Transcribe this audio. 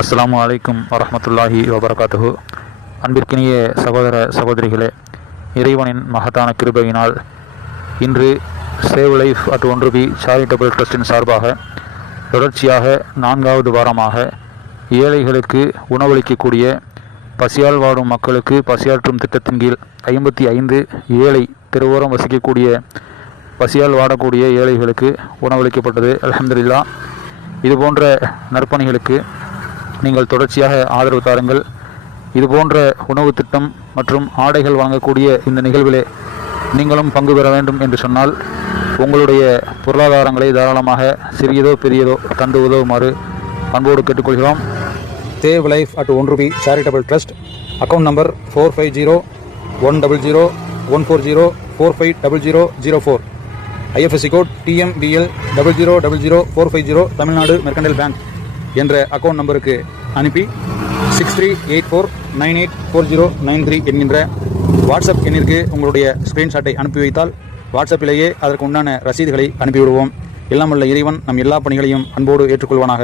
அஸ்ஸலாமு அலைக்கும் வரஹ்மத்துல்லாஹி வபரகாத்துஹு. அன்பிற்கினிய சகோதர சகோதரிகளே, இறைவனின் மகத்தான கிருபையினால் இன்று சேவ் லைஃப் அட் 1 சேரிட்டபிள் ட்ரஸ்டின் சார்பாக தொடர்ச்சியாக 4வது வாரமாக ஏழைகளுக்கு உணவளிக்கக்கூடிய பசியால் வாடும் மக்களுக்கு பசியாற்றும் திட்டத்தின் கீழ் 55 ஏழை தெருவோரம் வசிக்கக்கூடிய பசியால் வாடக்கூடிய ஏழைகளுக்கு உணவளிக்கப்பட்டது. அல்ஹம்துலில்லாஹ். இதுபோன்ற நற்பணிகளுக்கு நீங்கள் தொடர்ச்சியாக ஆதரவு தாருங்கள். இதுபோன்ற உணவு திட்டம் மற்றும் ஆடைகள் வழங்கக்கூடிய இந்த நிகழ்விலே நீங்களும் பங்கு பெற வேண்டும் என்று சொன்னால் உங்களுடைய பொருளாதாரங்களை தாராளமாக சிறியதோ பெரியதோ தந்து உதவுமாறு அன்போடு கேட்டுக்கொள்கிறோம். Save life at 1 charitable trust, account number 4501001404500004, IFSC code TMBL 0000450, Tamil Nadu mercantile bank என்ற அக்கௌண்ட் நம்பருக்கு அனுப்பி 6384984093 என்கின்ற வாட்ஸ்அப் எண்ணிற்கு உங்களுடைய ஸ்க்ரீன்ஷாட்டை அனுப்பி வைத்தால் வாட்ஸ்அப்பிலேயே அதற்கு உண்டான ரசீதுகளை அனுப்பிவிடுவோம். எல்லாம் உள்ள இறைவன் நம் எல்லா பணிகளையும் அன்போடு ஏற்றுக்கொள்வானாக.